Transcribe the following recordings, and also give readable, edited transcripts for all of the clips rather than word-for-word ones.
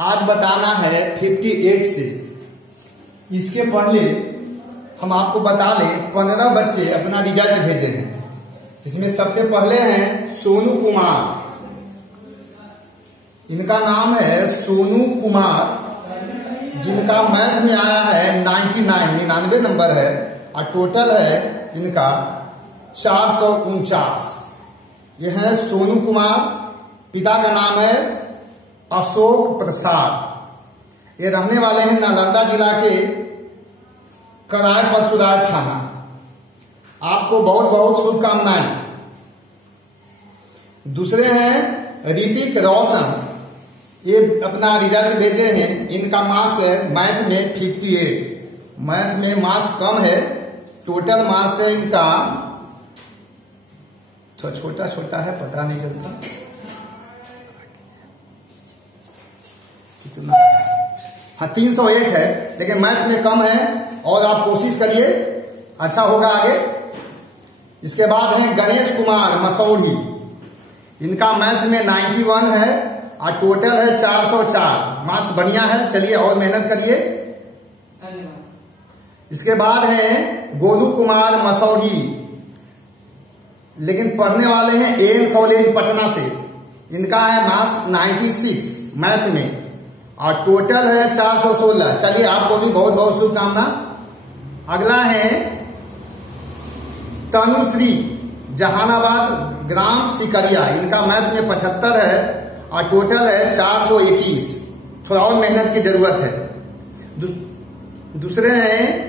आज बताना है 58 से। इसके पहले हम आपको बता लें 15 बच्चे अपना रिजल्ट भेजे हैं, जिसमें सबसे पहले हैं सोनू कुमार। इनका नाम है सोनू कुमार, जिनका मैथ में आया है 99 नंबर है और टोटल है इनका 449। यह है सोनू कुमार। पिता का नाम है अशोक प्रसाद। ये रहने वाले हैं नालंदा जिला के कराय परसुरार थाना। आपको बहुत बहुत शुभकामनाएं। दूसरे हैं ऋतिक रोशन। ये अपना रिजल्ट भेजे हैं। इनका मार्क्स है मैथ में 58। मैथ में मार्क्स कम है। टोटल मार्क्स है इनका थोड़ा छोटा छोटा है, पता नहीं चलता कितना। हाँ 301 है, लेकिन मैथ में कम है और आप कोशिश करिए, अच्छा होगा आगे। इसके बाद है गणेश कुमार मसौढ़ी। इनका मैथ में 91 है और टोटल है 404। मार्क्स बढ़िया है, चलिए और मेहनत करिए। इसके बाद है गोलू कुमार मसौढ़ी, लेकिन पढ़ने वाले हैं एएन कॉलेज पटना से। इनका है मार्क्स 96 मैथ में और टोटल है 416। चलिए आपको भी बहुत बहुत शुभकामना। अगला है तनुश्री, जहानाबाद ग्राम सिकरिया। इनका मैथ में 75 है और टोटल है 421। थोड़ा और मेहनत की जरूरत है। दूसरे हैं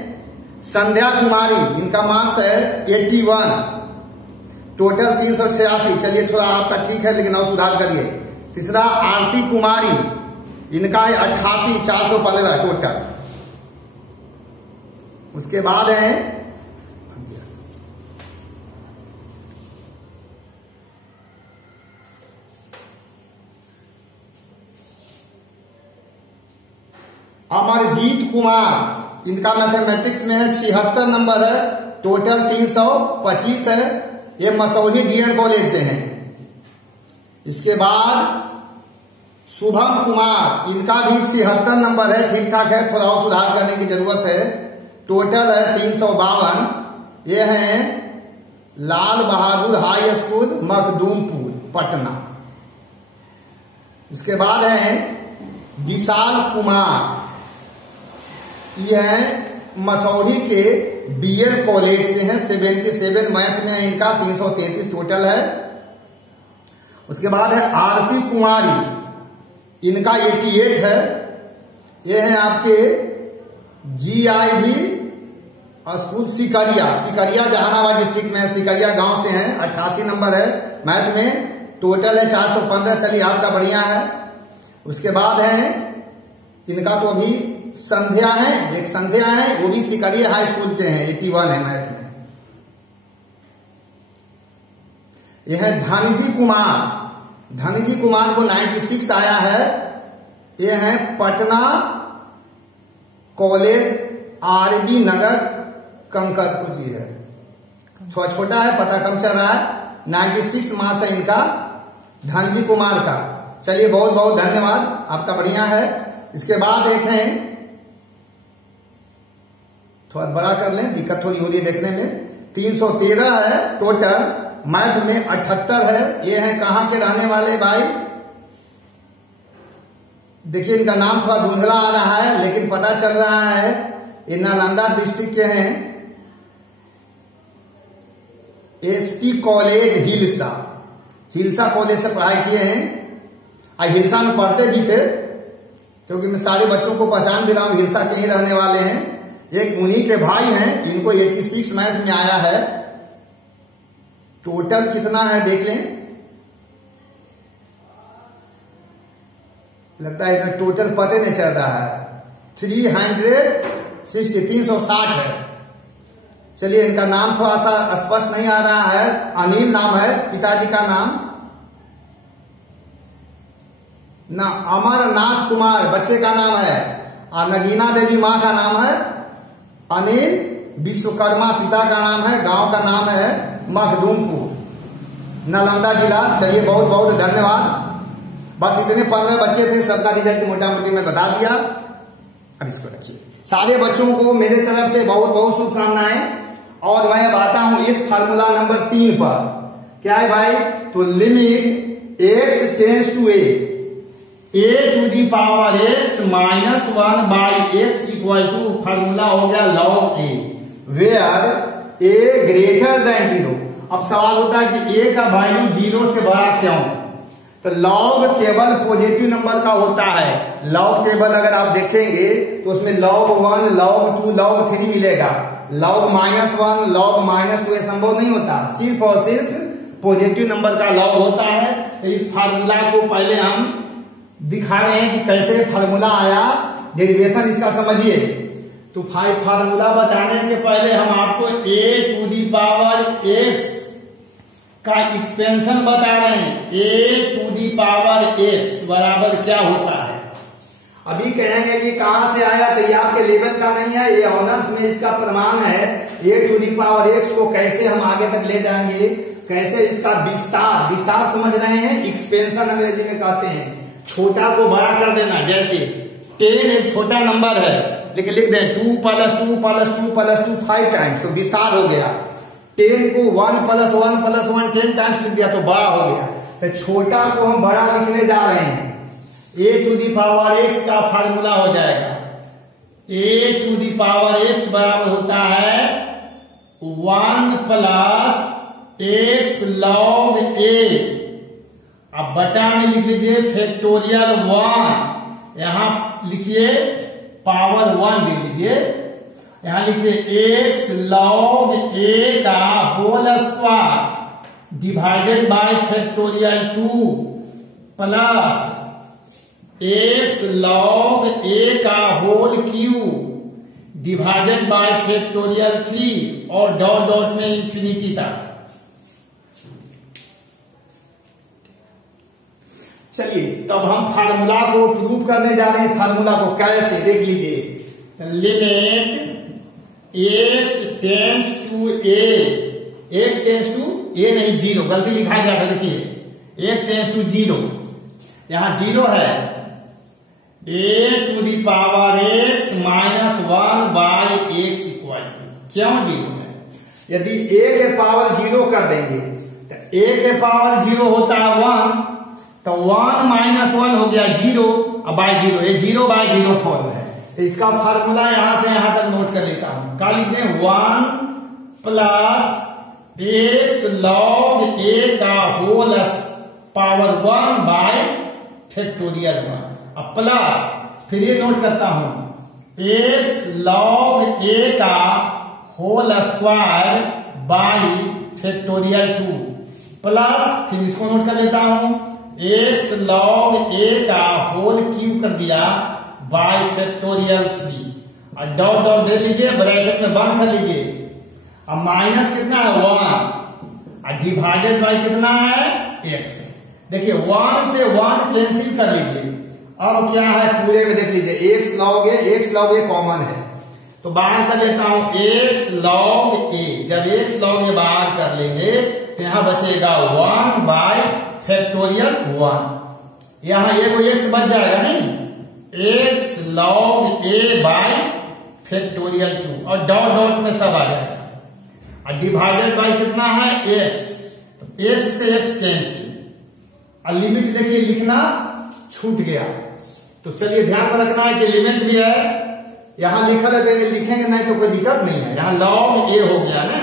संध्या कुमारी। इनका मार्क्स है 81, टोटल 386। चलिए थोड़ा आपका ठीक है, लेकिन और सुधार करिए। तीसरा आरती कुमारी। इनका है 88, 415 टोटल। उसके बाद है अमरजीत कुमार। इनका मैथमेटिक्स में है 76 नंबर है, टोटल 325 है। ये मसौढ़ी डीएन कॉलेज के हैं। इसके बाद शुभम कुमार। इनका भी 76 नंबर है, ठीक ठाक है, थोड़ा और सुधार करने की जरूरत है। टोटल है 352। ये हैं लाल बहादुर हाई स्कूल मखदूमपुर पटना। इसके बाद है विशाल कुमार। ये है मसौढ़ी के बीएल कॉलेज से हैं। 77 मैथ में इनका 333 टोटल है। उसके बाद है आरती कुमारी। इनका 88 है। ये है आपके GIV school Sikaria Jahanabad district में। सिकरिया गांव से हैं। 88 नंबर है मैथ में, टोटल है 415। चलिए आपका बढ़िया है। उसके बाद है इनका तो अभी संध्या है, एक संध्या है, वो भी सिकरिया हाई स्कूल के हैं। 81 है मैथ में। यह है धनजी कुमार। धनजी कुमार को 96 आया है। ये है पटना कॉलेज RB नगर कंकरपुर जी है। छोटा है, पता कम चल रहा है। 96 मार्क्स है इनका धनजी कुमार का। चलिए बहुत बहुत धन्यवाद, आपका बढ़िया है। इसके बाद एक है, थोड़ा बड़ा कर लें, दिक्कत थोड़ी हो रही है देखने में। 313 है टोटल, मैथ में 78 है। ये है कहां के रहने वाले भाई? देखिए इनका नाम थोड़ा धुंधला आ रहा है, लेकिन पता चल रहा है ये नालंदा डिस्ट्रिक्ट के हैं। SP कॉलेज हिलसा कॉलेज से पढ़ाई किए हैं और हिलसा में पढ़ते भी थे, क्योंकि मैं सारे बच्चों को पहचान भी रहा हूं, हिलसा के ही रहने वाले हैं। एक उन्हीं के भाई हैं, इनको 86 मैथ में आया है। टोटल कितना है देख लें, लगता है इतना टोटल पते नहीं चल रहा है। 360 है। चलिए इनका नाम थोड़ा सा स्पष्ट नहीं आ रहा है। अनिल नाम है पिताजी का नाम ना। अमरनाथ कुमार बच्चे का नाम है और नगीना देवी माँ का नाम है। अनिल विश्वकर्मा पिता का नाम है। गांव का नाम है मखदूमपुर, नालंदा जिला। चलिए बहुत बहुत धन्यवाद। बस इतने 15 बच्चे थे, सबका रिजल्ट मोटा मोटी मैं बता दिया। अब इसको रखिए। सारे बच्चों को मेरे तरफ से बहुत बहुत शुभकामनाएं। और मैं अब आता हूं इस फार्मूला नंबर 3 पर। क्या है भाई? तो limit x tends to a to the power x minus 1 by x equal to formula हो गया log a, where a greater than 0। अब सवाल होता है कि a का वैल्यू 0 से बड़ा क्यों? तो लॉग टेबल पॉजिटिव नंबर का होता है। लॉग टेबल अगर आप देखेंगे तो उसमें log 1, log 2, log 3 मिलेगा। log -1, log -2 ये संभव नहीं होता, सिर्फ और सिर्फ पॉजिटिव नंबर का लॉग होता है। तो इस फार्मूला को पहले हम दिखा रहे हैं कि कैसे फार्मूला आया, डेरिवेशन इसका समझिए। तो फार्मूला बताने के पहले हम आपको a to the power x का एक्सपेंशन बता रहे हैं। a to the power x बराबर क्या होता है? अभी कहेंगे कि कहां से आया, तो ये आपके लेवल का नहीं है, ये ऑनर्स में इसका प्रमाण है। a to the power x को कैसे हम आगे तक ले जाएंगे, कैसे इसका विस्तार समझ रहे हैं। एक्सपेंशन अंग्रेजी में कहते हैं, छोटा को बड़ा कर देना। जैसे 10 एक छोटा नंबर है, लेकिन लिख दें 2 + 2 + 2 + 2 5 टाइम्स, तो विस्तार हो गया। 10 को 1 + 1 + 1 10 टाइम्स लिख दिया तो बड़ा हो गया। तो छोटा को हम बड़ा लिखने जा रहे हैं। a to the power x का फार्मूला हो जाएगा a to the power x बराबर होता है 1 + x log a। अब बटा में लिख लीजिए फैक्टोरियल 1, यहां लिखिए पावर 1 दे लीजिए, यहां लिखिए x log a का whole square divided by factorial 2 plus x log a का whole cube divided by factorial 3 और डॉट डॉट में इंफिनिटी तक। चलिए तब हम फार्मूला को प्रूव करने जा रहे हैं। फार्मूला को कैसे देख लीजिए। Limit x tends to a नहीं 0, गलती लिखा गया था, देखिए x टेंस टू 0, यहां 0 है। a to the power x minus 1 by x equal to, क्यों 0 है? यदि a के पावर 0 कर देंगे तो a के पावर 0 होता है 1, तो 1 - 1 हो गया 0 बाई 0, ये 0/0 फॉर्म है। तो इसका फार्मूला यहां से यहां तक नोट कर लेता हूं। क्या लिखते हैं? 1 + x log a का होल पावर 1 बाय फैक्टोरियल 1, अब प्लस फिर ये नोट करता हूं x log a का whole square by factorial 2 plus फिर इसको नोट कर लेता हूं x log a का होल क्यूब कर दिया बाय फैक्टोरियल 3 और डॉट डॉट दे लीजिए, ब्रैकेट में बंद कर लीजिए। अब माइनस कितना है 1 और डिवाइडेड बाय कितना है x। देखिए 1 से 1 कैंसिल कर लीजिए। अब क्या है पूरे में देख लीजिए x log a कॉमन है, तो बाहर कर लेता हूं x log a। जब x log a बाहर कर लेंगे तो यहां बचेगा 1 बाय फैक्टोरियल 1, यहां ये कोई x बच जाएगा नहीं, x log a bye factorial 2 और डॉट डॉट में सब आ जाएगा और डिवाइडेड बाय कितना है x, तो x से x कैंसिल और लिमिट देखिए लिखना छूट गया। तो चलिए ध्यान में रखना है कि लिमिट भी है, यहां लिखा है, लिखेंगे नहीं तो कोई दिक्कत नहीं है। यहां log a हो गया ना,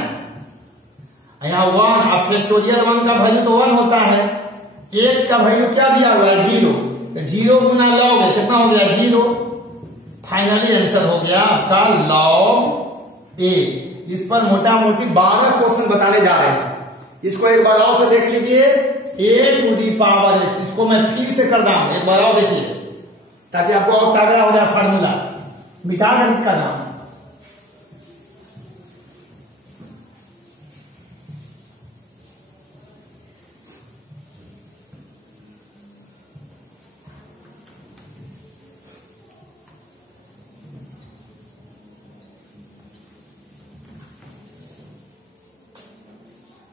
यहां 1 और फैक्टोरियल 1 का वैल्यू तो 1 होता है, x का वैल्यू क्या दिया हुआ है 0, 0 गुना log है कितना हो गया 0। फाइनली आंसर हो गया आपका log a। इस पर मोटा मोटी 12 क्वेश्चन बताने जा रहे हैं। इसको एक बार और से देख लीजिए a to the power x, इसको मैं फिर से कर रहा हूं, एक बार और देखिए ताकि आपको और तगड़ा हो जाए फार्मूला, मिटा कर रहा हूं।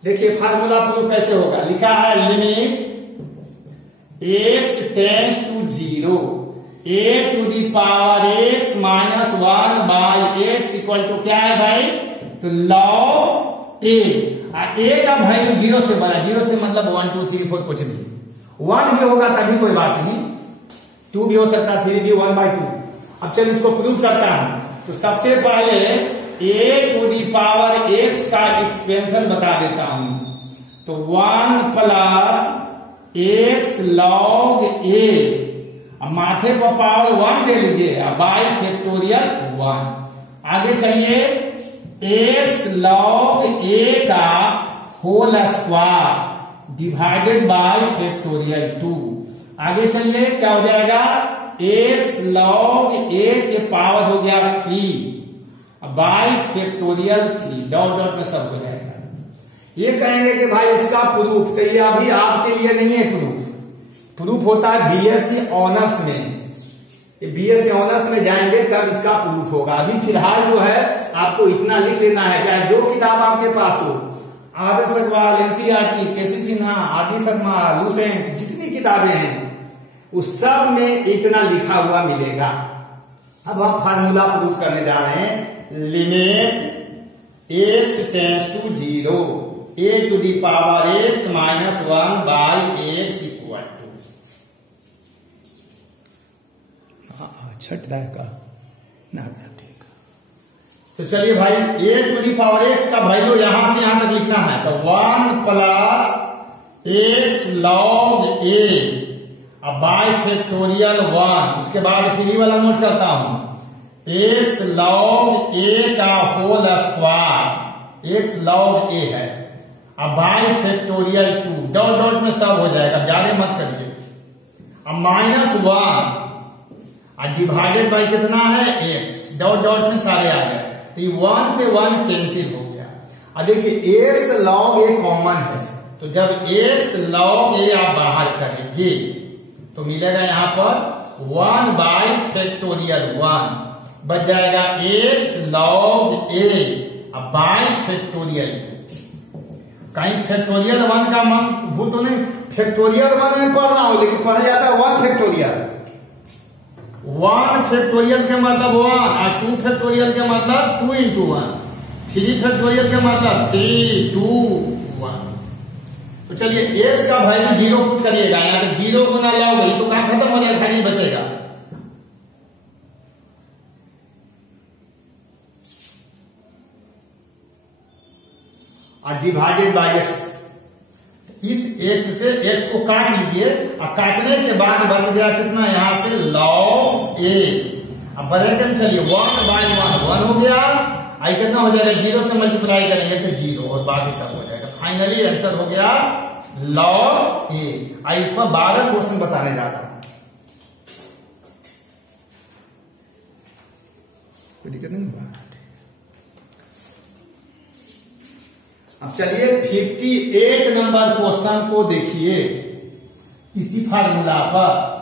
देखिए फार्मूला प्रूफ कैसे होगा। लिखा है limit x tends to 0 a to the power x minus 1 by x equal to क्या है भाई, तो log a। a का वैल्यू 0 से बड़ा, 0 से मतलब 1 2 3 4 कुछ भी, 1 भी होगा तभी कोई बात नहीं, 2 भी हो सकता, 3 भी, 1/2। अब चल इसको प्रूव करता हूं। तो सबसे पहले a to the power x का एक्सपेंशन बता देता हूं। तो 1 प्लस x log a, अब माथे पर पावर 1 दे लीजिए, बाई फैक्टोरियल 1। आगे चलिए x log a का whole square divided by factorial 2। आगे चलिए क्या हो जाएगा, x log a के पावर हो गया 3 बाई फैक्टोरियल 3, डॉट डॉट में सब हो जाएगा। ये कहेंगे कि भाई इसका प्रूफ, तो ये अभी आपके लिए नहीं है प्रूफ, प्रूफ होता है बीएससी ऑनर्स में। बीएससी ऑनर्स में जाएंगे तब इसका प्रूफ होगा। अभी फिलहाल जो है आपको इतना लिख लेना है, चाहे जो किताब आपके पास हो, आदर्श अग्रवाल, एनसीईआरटी, केसी सिन्हा, आदि शर्मा, लूसेंट, जितनी किताबें हैं उस सब में इतना लिखा हुआ मिलेगा। अब हम फार्मूला प्रूफ करने जा रहे हैं। Limit x tends to 0 a to the power x minus 1 by x equal to, छठ का ना, ठीक। तो चलिए भाई a to the power x का वैल्यू यहां से यहां तक लिखना है। तो 1 plus x log a by factorial 1, उसके बाद फिर ही वाला नोट करता हूं, x log a का whole square, x log a है, अब बाई फैक्टोरियल 2, डॉट डॉट में सब हो जाएगा, ज्यादा मत करिए। अब माइनस 1 डिवाइडेड बाई कितना है x, डॉट डॉट में सारे आ गए, तो ये 1 से 1 कैंसिल हो गया। अब देखिए x log a कॉमन है, तो जब x log a आप बाहर करेंगे तो मिलेगा यहां पर 1 बाई फैक्टोरियल 1, बच जाएगा x log a by factorial 2। कहीं फैक्टोरियल 1 का मान भूल तो नहीं, फैक्टोरियल 1 में पढ़ रहा हूं लेकिन पढ़ा जाता है 1 फैक्टोरियल। 1 फैक्टोरियल के मतलब 1 और 2 फैक्टोरियल के मतलब 2 into 1, 3 फैक्टोरियल के मतलब 3 2 1। तो चलिए x का वैल्यू 0 पुट करिएगा, यहाँ पे 0 गुना लॉग है तो काम खत्म हो जाएगा, खाली बचेगा। और डिवाइडेड बाई x, इस x से x को काट लीजिए, और काटने के बाद बच गया कितना यहां से log a। अब ब्रैकेट में चलिए 1 बाई 1 हो गया, आई कितना हो जाएगा, 0 से मल्टीप्लाई करेंगे तो 0 और बाकी सब हो जाएगा। फाइनली आंसर हो गया log a। आई इस पर 12 क्वेश्चन बताने जा रहा हूं, कोई दिक्कत नहीं हुआ। अब चलिए 58 नंबर क्वेश्चन को देखिए इसी फार्मूला पर।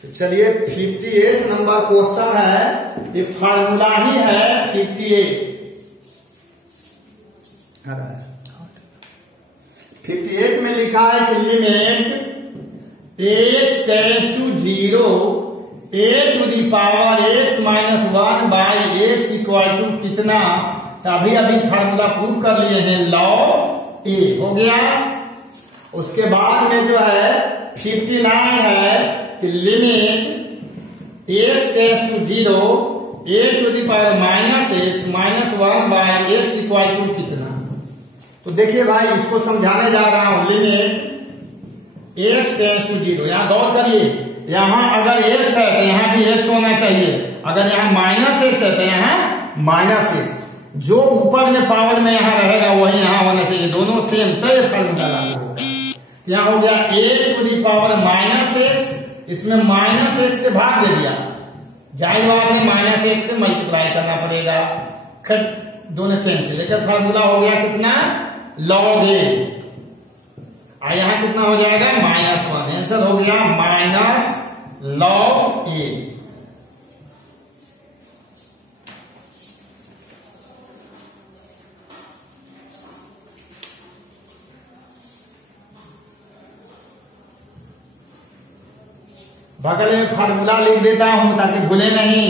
तो चलिए 58 नंबर क्वेश्चन है, ये फार्मूला ही है 58। 58 में लिखा है कि limit x tends to 0 a to the power x minus 1 by x equal to कितना, तो अभी फार्मूला प्रूव कर लिए हैं, log a हो गया। उसके बाद में जो है 59 है कि limit x tends to 0 a to the power minus x minus 1 by x equal to कितना। तो देखिए भाई इसको समझाने जा रहा हूं, लिमिट x टेंड्स टू 0, यहां गौर करिए, यहां अगर x है तो यहां भी x होना चाहिए, अगर यहां माइनस x है तो यहां माइनस x, जो ऊपर में पावर में यहां रहेगा वही यहां होना चाहिए, दोनों सेम, तो ये फार्मूला लागू होगा। यहां हो गया a to the power minus x, इसमें माइनस x से भाग दे दिया, जाहिर बात है माइनस x से मल्टीप्लाई करना पड़ेगा, दोनों कैंसिल, लेकिन फार्मूला हो गया कितना, log a। और यहाँ कितना हो जाएगा -1। आंसर हो गया -log a। बगल में फार्मूला लिख देता हूं ताकि भूले नहीं,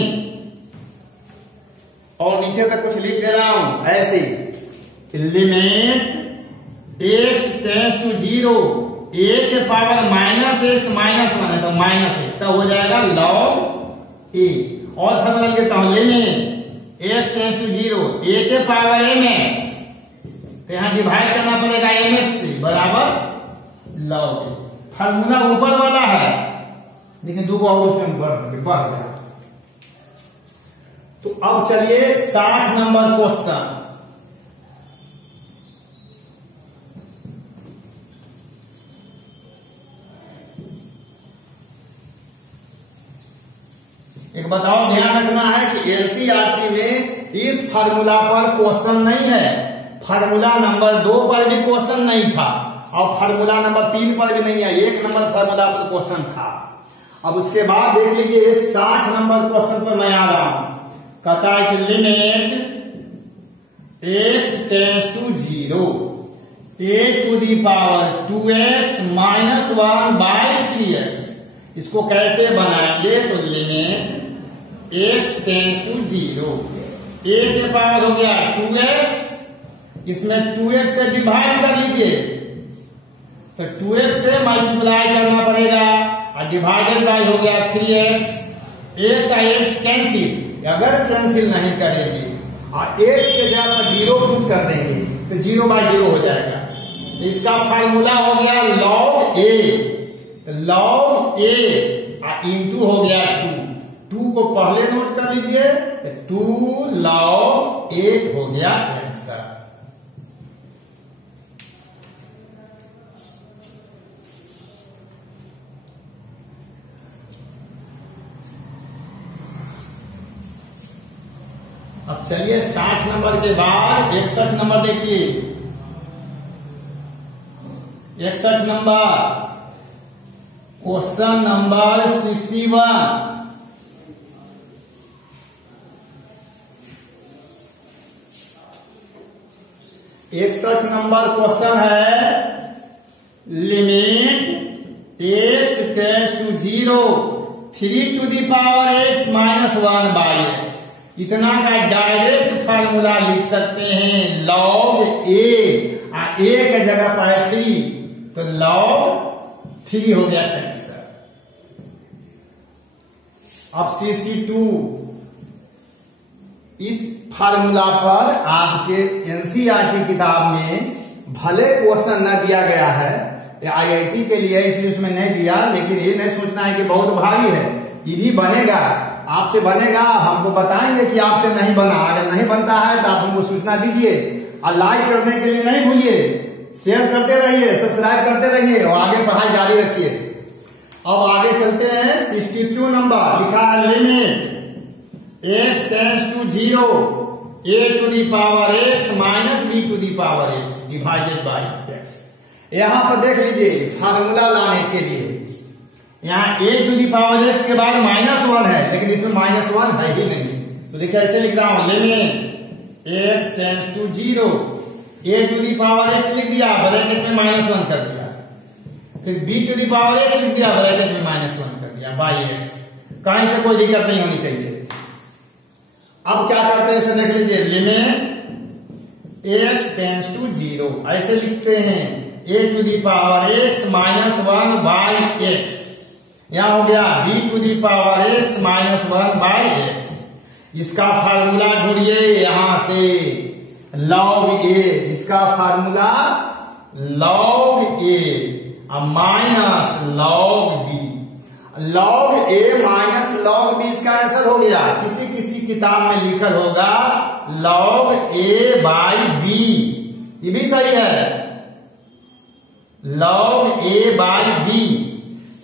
और नीचे तक कुछ लिख दे रहा हूं ऐसे, limit x tends to 0 a के पावर -x -1 है तो -x, तब हो जाएगा log a। और फार्मूला लिखता हूं, limit x tends to 0 a के पावर mx, तो यहां डिवाइड करना पड़ेगा mx से, बराबर log a। फार्मूला ऊपर वाला है लेकिन दो को और उसमें बढ़ गया। तो अब चलिए 60 नंबर क्वेश्चन। एक बताओ, ध्यान रखना है कि एनसीईआरटी में इस फार्मूला पर क्वेश्चन नहीं है, फार्मूला नंबर 2 पर भी क्वेश्चन नहीं था और फार्मूला नंबर 3 पर भी नहीं है, 1 नंबर फार्मूला पर क्वेश्चन था। अब उसके बाद देख लीजिए 60 नंबर क्वेश्चन पर मैं आ रहा हूं। कहता है कि limit x tends to 0 a to the power 2x -1/3x। इसको कैसे बनाएंगे? तो limit x tends to 0 a के पावर हो गया 2x, इसमें 2x से डिवाइड कर लीजिए, तो 2x से मल्टीप्लाई करना पड़ेगा और डिवाइडेड बाय हो गया 3x। x और x कैंसिल, अगर कैंसिल नहीं करेंगे और x के जगह पर 0 पुट कर देंगे तो 0/0 हो जाएगा। तो इसका फार्मूला हो गया log a, तो log a इंटू हो गया 2 को पहले नोट कर लीजिए, 2 log a हो गया आंसर। अब चलिए 60 नंबर के बाद 61 नंबर देखिए। 61 number question number 61। Number question है, limit x tends to 0 3 to the power x -1/x। इतना का डायरेक्ट फार्मूला लिख सकते हैं log a, a के जगह पर 3 तो log 3 हो गया आंसर। अब 62, इस फार्मूला पर आपके एनसीईआरटी किताब में भले क्वेश्चन न दिया गया है, आईआईटी के लिए इसलिए उसमें नहीं दिया, लेकिन ये नहीं सोचना है कि बहुत भारी है, ये भी बनेगा, आपसे बनेगा, हमको बताएंगे कि आपसे नहीं बना। अगर नहीं बनता है तो आप हमको सूचना दीजिए और लाइक करने के लिए नहीं भूलिए, शेयर करते रहिए, सब्सक्राइब करते रहिए और आगे पढ़ाई जारी रखिए। अब आगे चलते हैं 62 नंबर, लिखा है limit x tends to 0 a to the power x -b to the power x divided by x। यहां पर देख लीजिए फार्मूला लाने के लिए, यहाँ a to the power x के बाद -1 है, लेकिन इसमें -1 है ही नहीं, तो देखिए ऐसे लिख रहा हूं, limit x tends to 0 a to the power x लिख दिया, ब्रैकेट में -1 कर दिया, फिर b to the power x लिख दिया, ब्रैकेट में -1 कर दिया बाई x। कहीं से कोई दिक्कत नहीं होनी चाहिए। अब क्या करते हैं इसे देख लीजिए, लिमिट x टेंड्स टू 0 ऐसे लिखते हैं, a to the power x -1/x, यहां हो गया b to the power x -1/x। इसका फार्मूला ढूंढिए यहां से, log a, इसका formula log a minus log b, log a minus log b इसका आंसर हो गया। किसी किसी किताब में लिखा होगा log a/b, ये भी सही है, log a/b।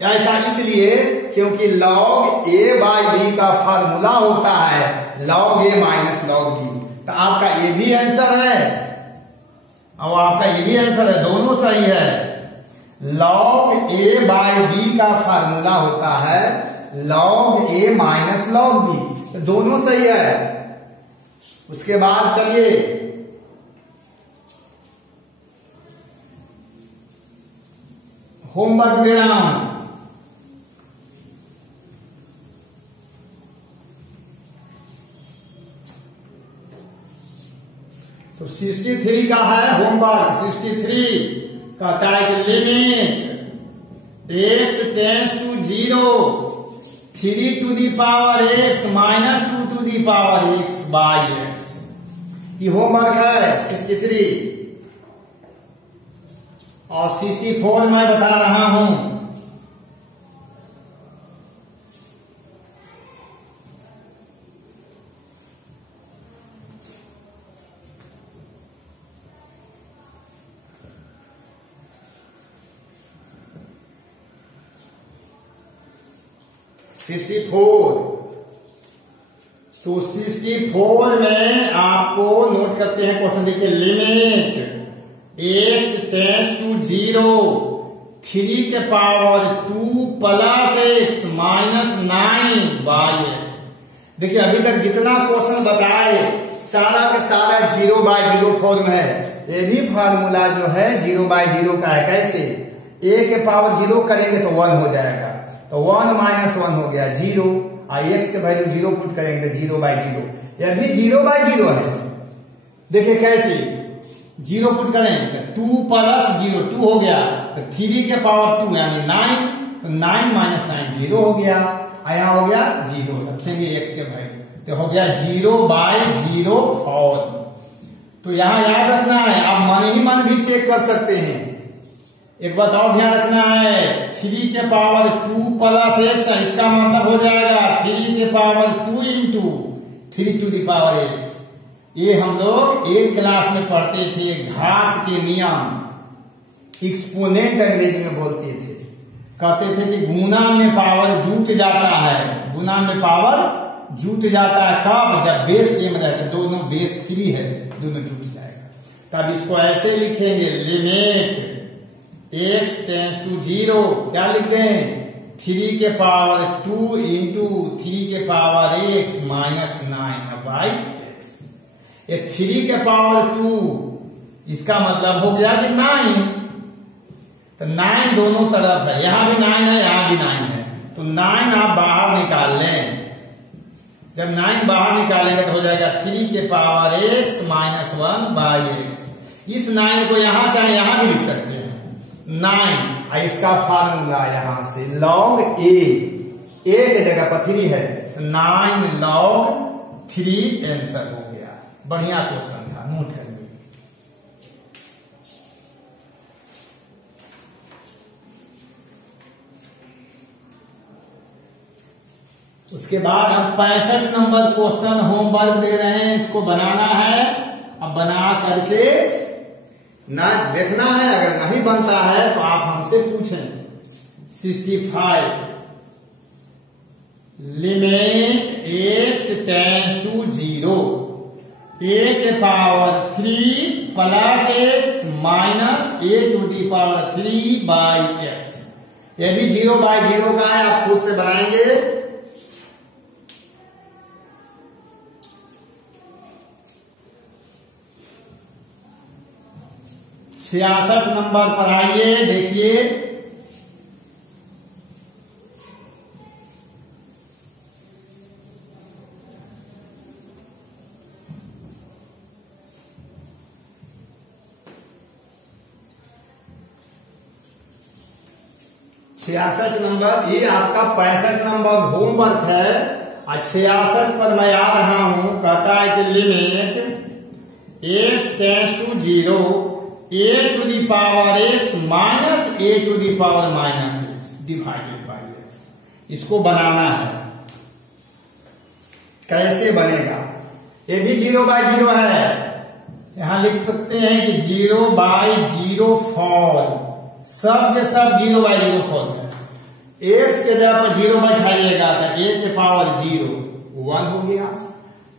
ऐसा इसलिए क्योंकि log a/b का फार्मूला होता है log a minus log b। तो आपका ये भी आंसर है और आपका ये भी आंसर है, दोनों सही है। लॉग ए बाय बी का फार्मूला होता है लॉग ए माइनस लॉग बी, दोनों सही है। उसके बाद चलिए होमवर्क दे रहा हूं। तो 63 का है होमवर्क। 63 कहता है कि limit x tends to 0 3 to the power x minus 2 to the power x by x। ये होमवर्क है 63। और 64 मैं बता रहा हूं। तो 64 में आपको नोट करते हैं क्वेश्चन, देखिए लिमिट x टेंड्स टू 0 3 के power 2 plus x minus 9 by x। देखिए अभी तक जितना क्वेश्चन बताए सारा का सारा 0 बाई 0 फॉर्म है। ये भी फार्मूला जो है 0 बाई 0 का है। कैसे? a के पावर 0 करेंगे तो 1 हो जाएगा, तो 1 माइनस 1 हो गया 0, और x के वैल्यू 0 पुट करेंगे 0 बाई 0। यह भी 0 बाई 0 है। देखिए कैसे 0 पुट करें तो 2 प्लस 0 2 हो गया, तो 3 के पावर 2 यानी 9, तो 9 माइनस 9 0 हो गया, यहाँ हो गया 0। रखेंगे x के वैल्यू तो हो गया 0 बाई 0 फॉर्म। तो यहाँ याद रखना है, आप मन ही मन भी चेक कर सकते हैं। एक बात और ध्यान रखना है, 3 के पावर 2 प्लस x, इसका मतलब हो जाएगा 3 के power 2 into 3 to the power x। ये हम लोग 8 क्लास में पढ़ते थे, घात के नियम, एक्सपोनेंट अंग्रेजी में बोलते थे। कहते थे कि गुना में पावर जुट जाता है, गुना में पावर जुट जाता है कब? जब बेस सेम रहते, दोनों बेस 3 है, दोनों जुट जाएगा। तब इसको ऐसे लिखेंगे लिमिट x टेंड्स टू 0, क्या लिख रहे हैं? 3 के पावर 2 इंटू 3 के power x minus 9 by x। ये 3 के पावर 2 इसका मतलब हो गया कि 9, तो 9 दोनों तरफ है, यहां भी 9 है, यहां भी 9 है, तो 9 आप बाहर निकाल लें। जब 9 बाहर निकालेंगे तो हो जाएगा 3 के power x minus 1 by x। इस 9 को यहां चाहे यहां भी लिख सकते हैं 9। इसका फार्मूला यहां से लॉग a के जगह पर 3 है, 9 लॉग 3 आंसर हो गया। बढ़िया क्वेश्चन था, नोट करिए। उसके बाद हम 65 नंबर क्वेश्चन होमवर्क दे रहे हैं, इसको बनाना है। अब बना करके ना देखना है, अगर नहीं बनता है तो आप हमसे पूछें। 65 limit x tends to 0 a के power 3 plus x minus a to the power 3 by x। ये भी 0 बाई 0 का है, आप खुद से बनाएंगे। छियासठ नंबर पर आइए, देखिए छियासठ नंबर, ये आपका 65 नंबर होमवर्क है। और 66 पर मैं आ रहा हूं, कहता है कि limit x tends to 0 a to the power x minus a to the power minus x divided by x। इसको बनाना है, कैसे बनेगा? ये भी 0 बाई 0 है, यहां लिख सकते हैं कि 0 बाई 0 फॉर्म, सब के सब 0 बाई 0 फॉर्म है। x के जगह पर 0 बैठाइएगा तो a के पावर 0 1 हो गया,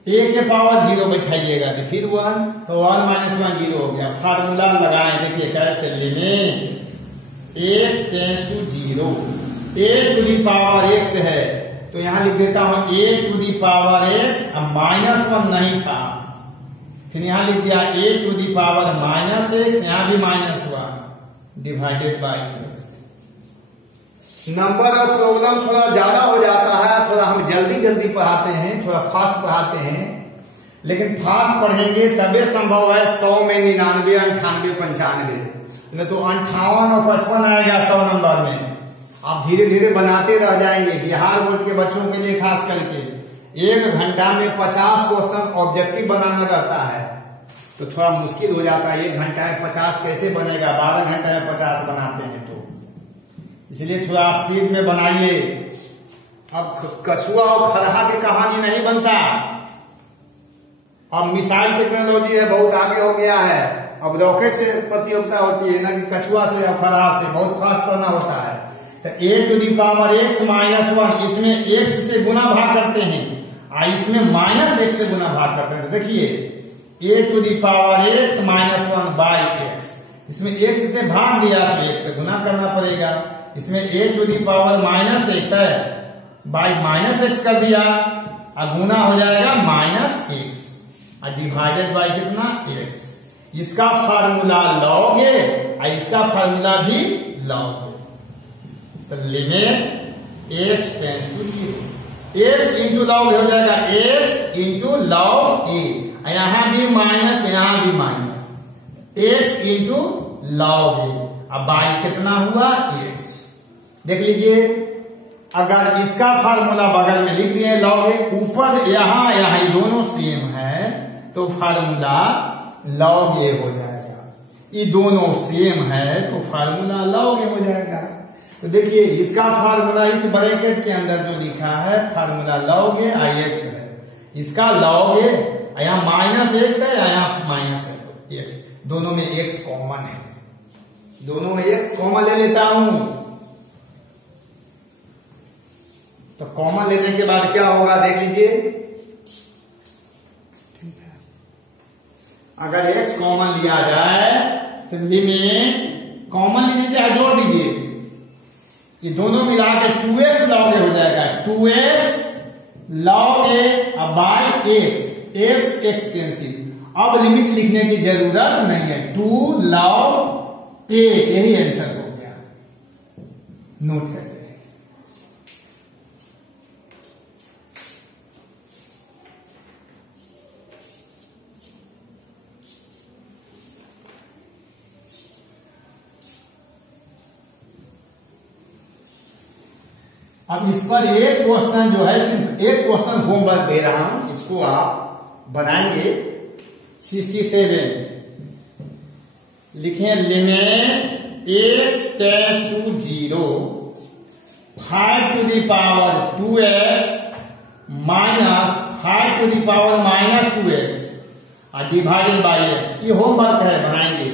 a के पावर 0 बैठाइएगा तो फिर 1, तो 1 माइनस 1 0 हो गया। फार्मूला लगाएं, देखिए कैसे limit x tends to 0, a to the power x है तो यहां लिख देता हूं a to the power x, अब -1 नहीं था, फिर यहां लिख दिया a to the power -x, यहां भी -1 divided by x। Number of problem थोड़ा ज्यादा हो जाता है, थोड़ा हम जल्दी जल्दी पढ़ाते हैं, थोड़ा फास्ट पढ़ाते हैं, लेकिन फास्ट पढ़ेंगे तबे संभव है 100 में 99, 98, 95, नहीं तो 58 और 55 आएगा 100 नंबर में। आप धीरे धीरे बनाते रह जाएंगे। बिहार बोर्ड के बच्चों के लिए खास करके 1 घंटा में 50 क्वेश्चन ऑब्जेक्टिव बनाना रहता है, तो थोड़ा मुश्किल हो जाता है। 1 घंटा में 50 कैसे बनेगा, 12 घंटा में 50 बनाते हैं, तो इसलिए थोड़ा स्पीड में बनाइए। अब कछुआ और खरहा की कहानी नहीं बनता, अब मिसाइल टेक्नोलॉजी है, बहुत आगे हो गया है। अब रॉकेट से प्रतियोगिता होती है ना कि कछुआ से और खरहा से, बहुत फास्ट करना होता है। तो a to the power x -1, इसमें x से गुना भाग करते हैं और इसमें -x से गुना भाग करते हैं। तो देखिए a to the power x -1 by x, इसमें x से भाग दिया तो x से गुना करना पड़ेगा। इसमें a to the power -x है बाई -x कर दिया और गुना हो जाएगा -x और डिवाइडेड बाई कितना x। इसका फार्मूला लॉग है और इसका फार्मूला भी लॉग है। तो limit x tends to 0, x into log हो जाएगा x इंटू लॉग a, यहां भी माइनस यहां भी minus, x into log a। अब बाई कितना हुआ x, देख लीजिए। अगर इसका फार्मूला बगल में लिख दिए लॉग a, ऊपर यहां यहां दोनों सेम है तो फार्मूला लॉग a हो जाएगा। ये दोनों सेम है तो फार्मूला लॉग a हो जाएगा। तो देखिए इसका फार्मूला इस ब्रैकेट के अंदर जो लिखा है फार्मूला लॉग a x है, इसका लॉग a, यहाँ -x है यहाँ -x, दोनों में x कॉमन है, दोनों में x कॉमन ले लेता हूं। तो कॉमन लेने के बाद क्या होगा देख लीजिए, अगर x कॉमन लिया जाए तो लिमिट कॉमन लेने चाहे जोड़ दीजिए, ये दोनों मिला के 2x log a हो जाएगा, 2x log a by x cancel. अब लिमिट लिखने की जरूरत नहीं है, 2 log a, यही आंसर हो गया। नोट करें। अब इस पर एक क्वेश्चन जो है, सिर्फ एक क्वेश्चन होमवर्क दे रहा हूं, इसको आप बनाएंगे। 67 लिखें limit x tends to 0, 5 to the power 2x minus 5 to the power -2x और डिवाइडेड बाई x। ये होमवर्क है, बनाएंगे।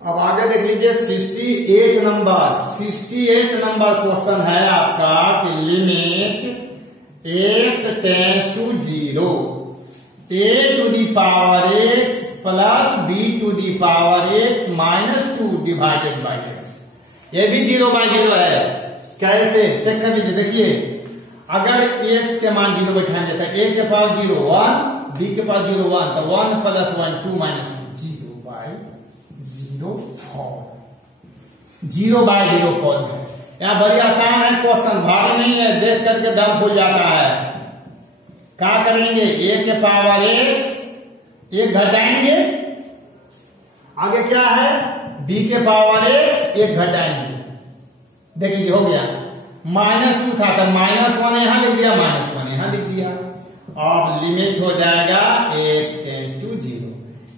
अब आगे देख लीजिए 68 नंबर क्वेश्चन है आपका कि limit x tends to 0, a to the power x plus b to the power x -2 divided by x। ये भी 0/0 है। कैसे चेक कर लीजिए, देखिए अगर x के मान 0 बैठाएंगे तो a के पास 0 1, b के पास 0 1, तो 1 + 1 2 -2 0/0 फॉर्म है। यहाँ बड़ी आसान है क्वेश्चन, भारी नहीं है, देख करके दम फूल जाता है। क्या करेंगे, a के पावर x 1 घटाएंगे, आगे क्या है b के पावर x 1 घटाएंगे। देख लीजिए हो गया, -2 था तो -1 यहां लिख दिया, -1 यहां लिख दिया। अब लिमिट हो जाएगा x tends to 0।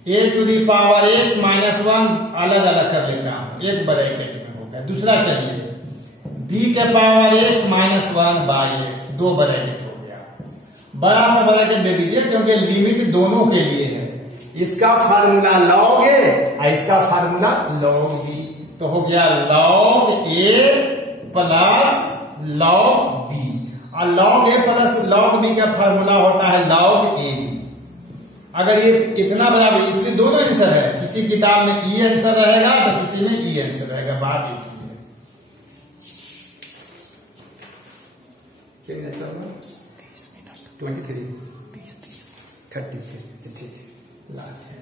a to the power x minus 1 अलग अलग कर लेता हूं, एक ब्रैकेट में होगा। दूसरा चलिए b के power x minus 1 by x, दो ब्रैकेट हो गया। बड़ा सा ब्रैकेट दे दीजिए क्योंकि लिमिट दोनों के लिए है। इसका फार्मूला लॉग a और इसका फार्मूला लॉग b, तो हो गया log a plus log b। और log a plus log b का फार्मूला होता है लॉग a b। अगर ये इतना बराबर, इसके दोनों आंसर है, किसी किताब में ई आंसर रहेगा तो किसी में ई आंसर रहेगा। बात एक चीज है। 23 30 लास्ट है।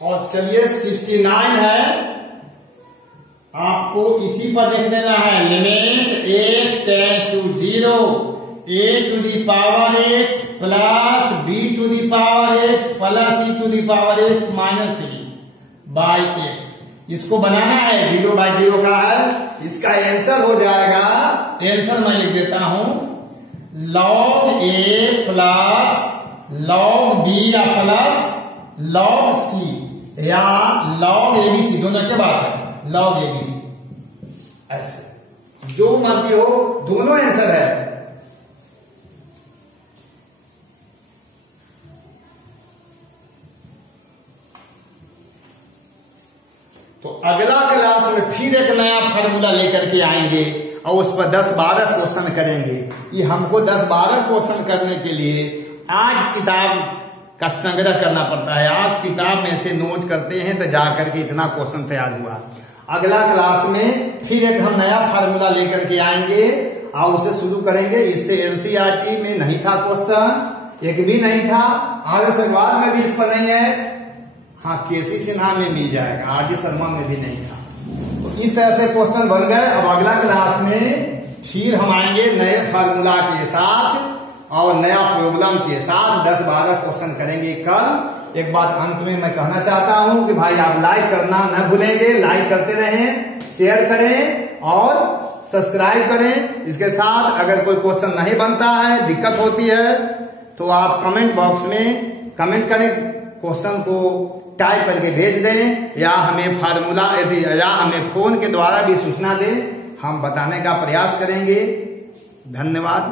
और चलिए 69 है, आपको इसी पर देख देना है। Limit x tends to 0 a to the power x plus b to the power x plus e to the power x minus 3 by x। इसको बनाना है, 0 बाई 0 का है। इसका आंसर हो जाएगा, आंसर मैं लिख देता हूं log a plus log b या प्लस log c या log abc, दोनों के बात है। log abc ऐसे जो मर्जी हो, दोनों आंसर है। तो अगला क्लास में फिर एक नया फार्मूला लेकर के आएंगे और उस पर 10-12 क्वेश्चन करेंगे। ये हमको 10-12 क्वेश्चन करने के लिए आज किताब का संग्रह करना पड़ता है। आज किताब में से नोट करते हैं तो जाकर के इतना क्वेश्चन तैयार हुआ। अगला क्लास में फिर एक हम नया फार्मूला लेकर के आएंगे और उसे शुरू करेंगे। इससे एनसीईआरटी में नहीं था क्वेश्चन, एक भी नहीं था, आर्य सगवाल में भी इस पर नहीं है। हाँ, केसी सिन्हा में मिल जाएगा, आर.डी. शर्मा में भी नहीं था। तो इस तरह से क्वेश्चन बन गए। अब अगला क्लास में फिर हम आएंगे नए फार्मूला के साथ और नया प्रॉब्लम के साथ 10-12 क्वेश्चन करेंगे कल। एक बात अंत में मैं कहना चाहता हूं कि भाई आप लाइक करना न भूलेंगे, लाइक करते रहें, शेयर करें और सब्सक्राइब करें। इसके साथ अगर कोई क्वेश्चन नहीं बनता है, दिक्कत होती है, तो आप कमेंट बॉक्स में कमेंट करें, क्वेश्चन को टाइप करके भेज दें या हमें फार्मूला या हमें फोन के द्वारा भी सूचना दें, हम बताने का प्रयास करेंगे। धन्यवाद।